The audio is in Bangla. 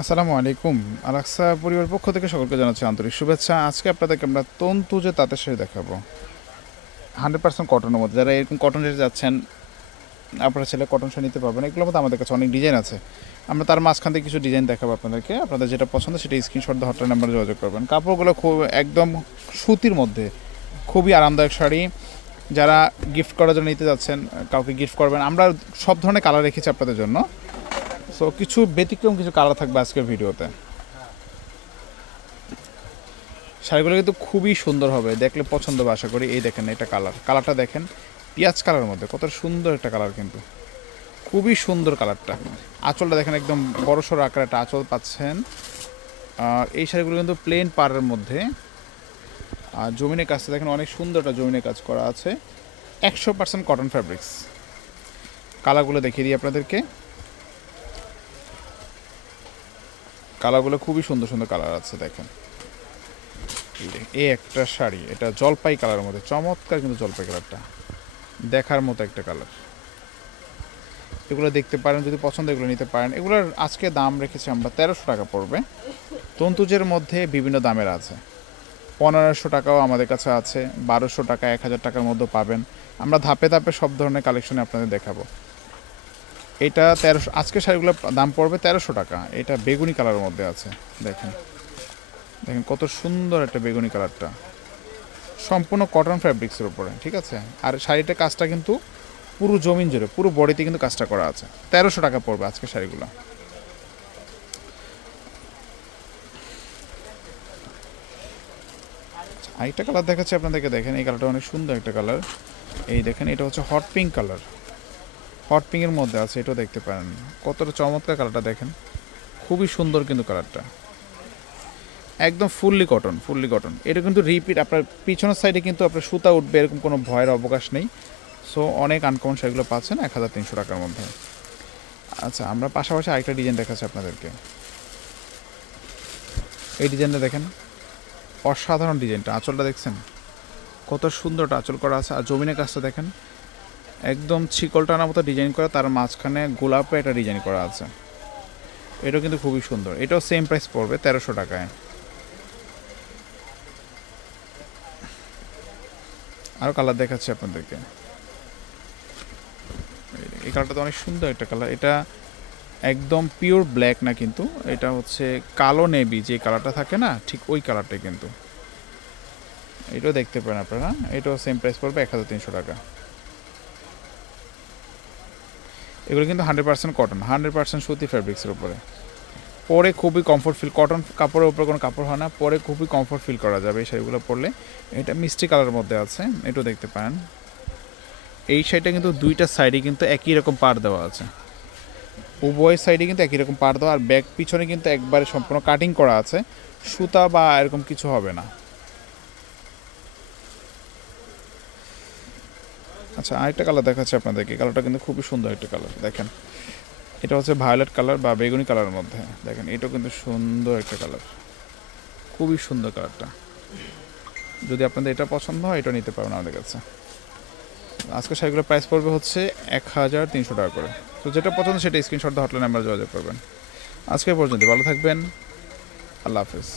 আসসালামু আলাইকুম। আলাক্সা পরিবার পক্ষ থেকে সকলকে জানাচ্ছি আন্তরিক শুভেচ্ছা। আজকে আপনাদেরকে আমরা তন্তু যে তাঁতের শাড়ি দেখাবো 100% কটনের মধ্যে। যারা এরকম কটন রেটে যাচ্ছেন আপনারা ছেলে কটন শাড়ি নিতে পারবেন। এগুলোর মধ্যে আমাদের কাছে অনেক ডিজাইন আছে। আমরা তার মাঝখান থেকে কিছু ডিজাইন দেখাবো আপনাদেরকে। আপনাদের যেটা পছন্দ সেটা স্ক্রিনশট দিয়ে হটলাইন নাম্বারে যোগাযোগ করবেন। কাপড়গুলো খুব একদম সুতির মধ্যে খুবই আরামদায়ক শাড়ি। যারা গিফট করার জন্য নিতে যাচ্ছেন, কাউকে গিফট করবেন, আমরা সব ধরনের কালার রেখেছি আপনাদের জন্য। সো কিছু ব্যতিক্রম কিছু কালার থাকবে আজকের ভিডিওতে। শাড়িগুলো কিন্তু খুবই সুন্দর হবে, দেখলে পছন্দ হবে আশা করি। এই দেখেন এটা কালারটা দেখেন, পেঁয়াজ কালারের মধ্যে কত সুন্দর একটা কালার, কিন্তু খুবই সুন্দর কালারটা। আঁচলটা দেখেন একদম বড় সড়ো আকার একটা আঁচল পাচ্ছেন। আর এই শাড়িগুলো কিন্তু প্লেন পাড়ের মধ্যে। আর জমিনের কাজটা দেখেন অনেক সুন্দর একটা জমিনের কাজ করা আছে, 100% কটন ফ্যাব্রিক্স। কালারগুলো দেখিয়ে দিই আপনাদেরকে। কালারগুলো খুবই সুন্দর সুন্দর কালার আছে দেখেন। এই একটা শাড়ি, এটা জলপাই কালারের মধ্যে, চমৎকার কিন্তু জলপাই কালারটা দেখার মতো একটা কালার। এগুলো দেখতে পারেন, যদি পছন্দ এগুলো নিতে পারেন। এগুলোর আজকে দাম রেখেছি আমরা 1300 টাকা পড়বে। তন্তুজের মধ্যে বিভিন্ন দামের আছে, 1500 টাকাও আমাদের কাছে আছে, 1200 টাকা 1000 টাকার মধ্যে পাবেন। আমরা ধাপে ধাপে সব ধরনের কালেকশনে আপনাদের দেখাবো। এটা 1300, আজকে শাড়িগুলোর দাম পড়বে 1300 টাকা। এটা বেগুনি কালারের মধ্যে আছে, দেখেন দেখেন কত সুন্দর একটা বেগুনি কালারটা, সম্পূর্ণ কটন ফ্যাব্রিক্সের উপরে, ঠিক আছে। আর শাড়িটার কাজটা কিন্তু পুরো জমিন জুড়ে, পুরো বডিতে কিন্তু কাজটা করা আছে। 1300 টাকা পড়বে আজকে শাড়িগুলো। আরেকটা কালার দেখাচ্ছি আপনাদেরকে, দেখেন এই কালারটা অনেক সুন্দর একটা কালার। এই দেখেন এটা হচ্ছে হট পিঙ্ক কালার, হট পিঙ্কের মধ্যে আছে, এটাও দেখতে পারেন কতটা চমৎকার কালারটা দেখেন, খুবই সুন্দর কিন্তু কালারটা, একদম ফুললি কটন, ফুললি কটন। এটা কিন্তু রিপিট, আপনার পিছনের সাইডে কিন্তু আপনার সুতা উঠবে এরকম কোনো ভয়ের অবকাশ নেই। সো অনেক আনকমন শাড়িগুলো পাচ্ছেন 1300 টাকার মধ্যে। আচ্ছা, আমরা পাশাপাশি আরেকটা ডিজাইন দেখাচ্ছি আপনাদেরকে। এই ডিজাইনটা দেখেন, অসাধারণ ডিজাইনটা। আঁচলটা দেখছেন কত সুন্দরটা আঁচল করা আছে। আর জমিনের কাজটা দেখেন, একদম ছিকল টানার মতো ডিজাইন করা, তার মাঝখানে গোলাপে একটা ডিজাইন করা আছে। এটাও কিন্তু খুবই সুন্দর। এটাও সেম প্রাইস পড়বে 1300 টাকায়। আরও কালার দেখাচ্ছি আপনাদেরকে। এই কালারটা তো অনেক সুন্দর একটা কালার। এটা একদম পিওর ব্ল্যাক না, কিন্তু এটা হচ্ছে কালো নেভি যে কালারটা থাকে না, ঠিক ওই কালারটাই কিন্তু। এটাও দেখতে পারেন আপনারা, এটাও সেম প্রাইস পড়বে 1300 টাকা। এগুলো কিন্তু 100% কটন, 100% সুতি ফ্যাব্রিক্সের উপরে। পরে খুবই কমফোর্ট ফিল, কটন কাপড়ের উপরে কোনো কাপড় হয় না, পরে খুবই কমফোর্ট ফিল করা যাবে এই শাড়িগুলো পরলে। এটা মিষ্টি কালারের মধ্যে আছে, এটাও দেখতে পারেন। এই শাড়িটা কিন্তু দুইটা সাইডে কিন্তু একই রকম পাড় দেওয়া আছে, উভয় সাইডে কিন্তু একই রকম পাড় দেওয়া। আর ব্যাক পিছনে কিন্তু একবারে সম্পূর্ণ কাটিং করা আছে, সুতা বা এরকম কিছু হবে না। আচ্ছা, আরেকটা কালার দেখাচ্ছি আপনাদেরকে। কালারটা কিন্তু খুবই সুন্দর একটা কালার, দেখেন এটা হচ্ছে ভায়োলেট কালার বা বেগুনি কালারের মধ্যে। দেখেন এটাও কিন্তু সুন্দর একটা কালার, খুবই সুন্দর কালারটা। যদি আপনাদের এটা পছন্দ হয় এটা নিতে পারবেন আমাদের কাছে। আজকে শাড়িগুলোর প্রাইস পড়বে হচ্ছে 1300 টাকা করে। তো যেটা পছন্দ সেটা স্ক্রিনশট দিয়ে হটলাইন নাম্বার যোগাযোগ করবেন। আজকে পর্যন্ত ভালো থাকবেন, আল্লাহ হাফেজ।